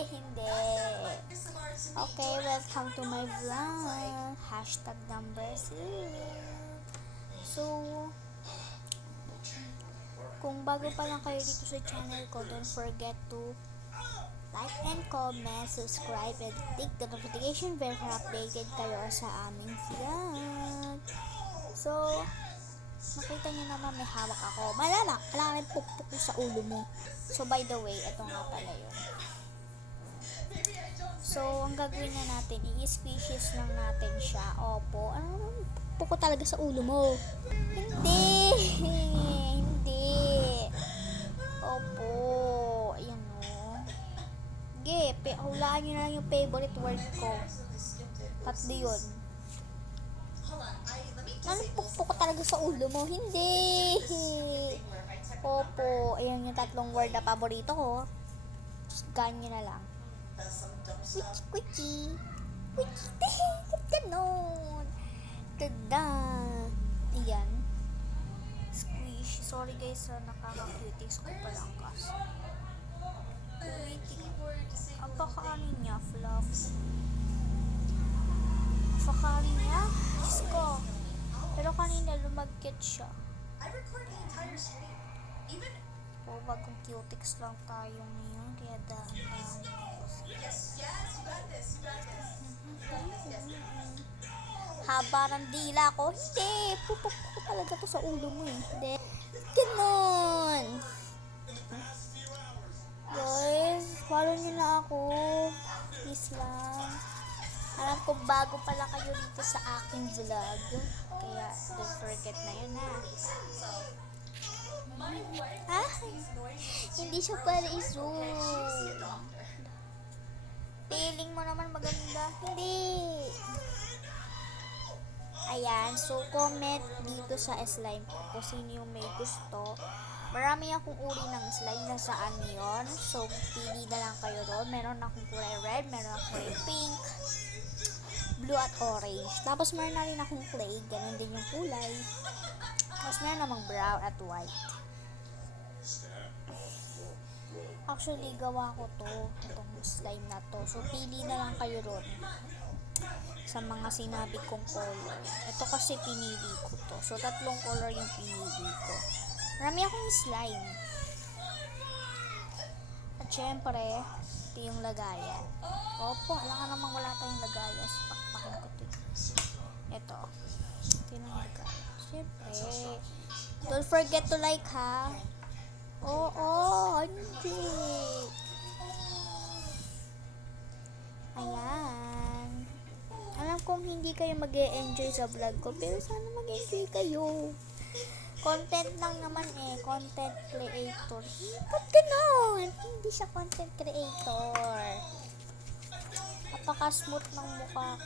Hindi. Okay, welcome to my vlog. Hashtag number 6. So, kung bago pa lang kayo dito sa channel ko, don't forget to like and comment, subscribe, and click the notification bell para updated kayo sa aming vlog. So, makita nyo naman may hawak ako. Malala, kailangan pukpuk ko sa ulo mo. So, by the way, ito nga pala yun. So, ang gagawin na natin, i-squishes lang natin siya. Opo, ano naman, pukpuk ko talaga sa ulo mo. Hindi! Hindi! Opo, ayan o. Sige, hulaan nyo na lang yung favorite word ko. Tatlo yun. Ano, pukpuk ko talaga sa ulo mo? Hindi! Opo, ayan yung tatlong word na paborito ko. Ganyan na lang. Kuchi, ganon. Tada. Ayan. Squish. Sorry guys, nakaka-cutics ko palang kasi. Ang pakanin niya, fluff. Pakanin niya, ko. Pero kanina lumagkit siya. O, bagong cutics lang tayo ngayon, kaya dahan-dahan. Haba ng dila ko. Hindi, pupuk ko talaga to sa ulo mo eh. Hindi. Ganon. Guys, follow nyo na ako. Please lang. Alam ko bago pala kayo dito sa aking vlog. Kaya don't forget na yun ha. Ah, hindi siya pala i-zoom. Feeling mo naman maganda. Hindi. Ayan, so comment dito sa slime ko kung sino yung may gusto. Marami akong uri ng slime na saan yun. So, pili na lang kayo doon. Meron akong kulay red, meron akong kulay pink, blue at orange. Tapos meron na rin akong clay, ganun din yung kulay. Tapos meron namang brown at white. Actually, gawa ko to, itong slime na to. So, pili na lang kayo doon sa mga sinabi kong color. Ito kasi pinili ko to. So, tatlong color yung pinili ko. Marami akong slime. At syempre, ito yung lagayan. Opo, alam ka namang wala tayong lagayan. Pakpakin ko ito. Ito yung lagayan. Syempre, don't forget to like ha. Oo, hindi. Ayan. Alam kong hindi kayo mag-e-enjoy sa vlog ko, pero sana mag-enjoy kayo. Content lang naman eh, content creator. Ba't ganon? Hindi siya content creator. Napaka-smooth ng mukha.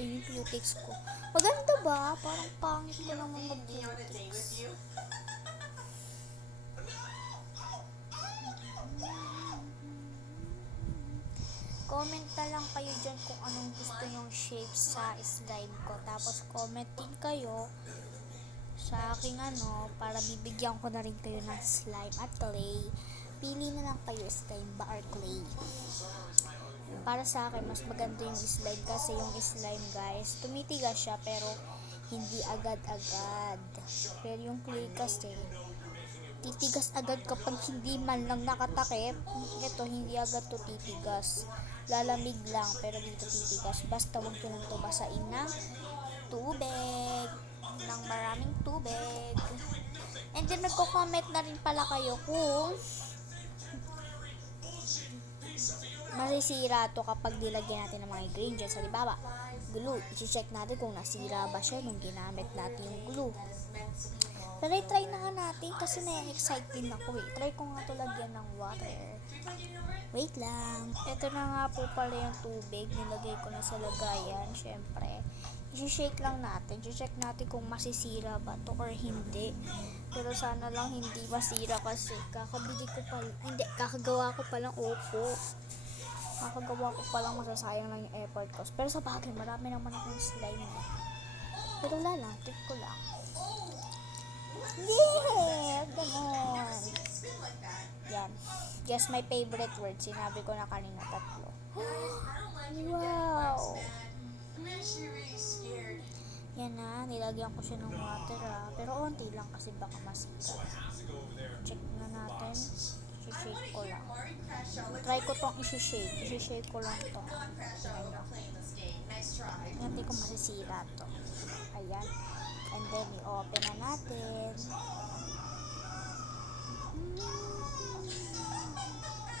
Yung cutics ko. Maganda ba? Parang pangit ko naman mag-cutics. Comment na lang kayo dyan kung anong gusto nyong shape sa slime ko. Tapos comment din kayo sa aking para bibigyan ko na rin kayo ng slime at clay. Pili na lang kayo, slime ba or clay. Para sa akin, mas maganda yung slime kasi yung slime guys, tumitigas siya pero hindi agad-agad. Pero yung clay kasi, titigas agad kapag hindi man lang nakatakip. Ito, hindi agad to titigas. Lalamig lang, pero dito titigas. Basta huwag ko lang ito basain ng tubig. Ng maraming tubig. And then, nagko-comment na rin pala kayo kung masisira to kapag nilagyan natin ng mga ingredients. Halimbawa, glue. I-check natin kung nasira ba siya nung ginamit natin yung glue. Pero try na nga natin kasi na-excite din ako eh. Try ko nga to lagyan ng water. Wait lang. Ito na nga po pala yung tubig. Nilagay ko na sa lagayan. Syempre, i-shake lang natin. I-check natin kung masisira ba to or hindi. Pero sana lang hindi masira kasi kakabili ko pa. Hindi, kakagawa ko pa lang. Opo. Kakagawa ko pa lang, masasayang lang yung effort ko. Pero sa bagay, marami naman akong slime eh. Pero wala lang, tip ko lang. Yeah! Ganon. Yan. Guess my favorite word. Sinabi ko na kanina 3. Wow! Yan na, nilagyan ko siya ng water pero onti lang kasi baka masika. Check na natin. I-shake ko lang. Try ko tong i-shake ko lang to. Hindi ko masisira to. Ayan. And then, i-open na natin.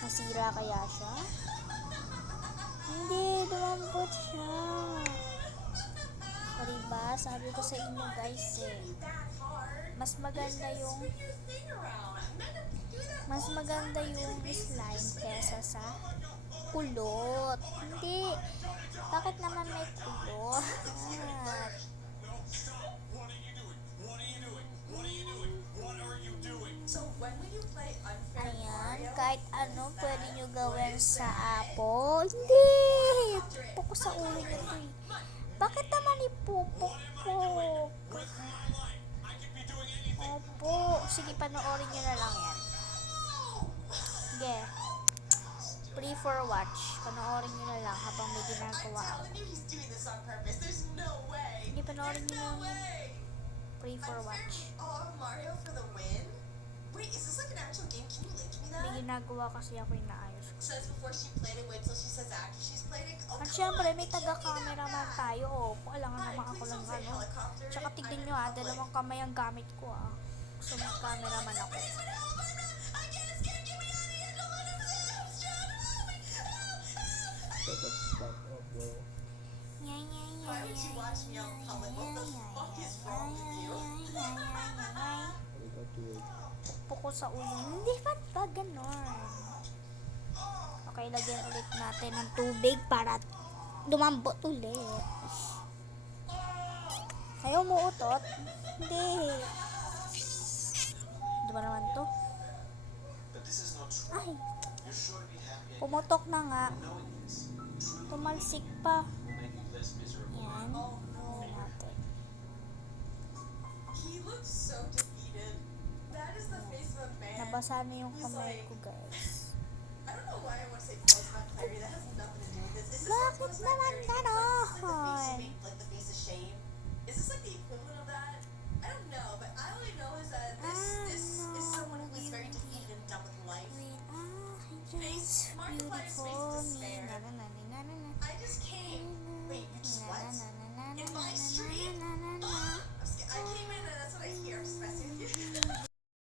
Nasira kaya siya? Hindi, lumambot siya. O diba, sabi ko sa inyo guys mas maganda yung slime kesa sa kulot. Hindi. Bakit naman may kulot? Ayan, kahit ano pwede nyo gawin sa apple. Hindi! Pupok ko sa ulo nyo to eh. Bakit naman ipupok-pok? Opo. Sige, panoorin nyo na lang yan. Sige. Free for watch. Panoorin nyo na lang habang may ginagawa ako. Hindi, panoorin nyo na lang yan. Free for watch. Mario for the win? Wait, is this like an actual game? Can you link me that? May ginagawa kasi ako yung naayos ko. Says before she played it, wait till she says after she's played it. Oh, At syempre, may taga-cameraman tayo. Kailangan naman ako lang ano. Tsaka tignan nyo dalawang kamay ang gamit ko So, may cameraman ako. Why would you watch me out in public? What the fuck is wrong with you? Puko sa ulo. Hindi ba ganon? Okay, lagyan ulit natin ng tubig para dumambot ulit. Ayaw mo utot? Hindi. Di ba naman to? Ay. Pumutok na nga. Tumalsik pa. Yan. Yan natin. He looks so defeated. That is the face of a man. Nabasa na yung kamay ko, guys. I don't know why I want to say close enough clarity. That has nothing to do with this. Is this Bakit naman ganon? like the face of shame? Is this like the equivalent of that? I don't know, but I only know is that this is someone who is very defeated and done with life. Just beautiful me. I just came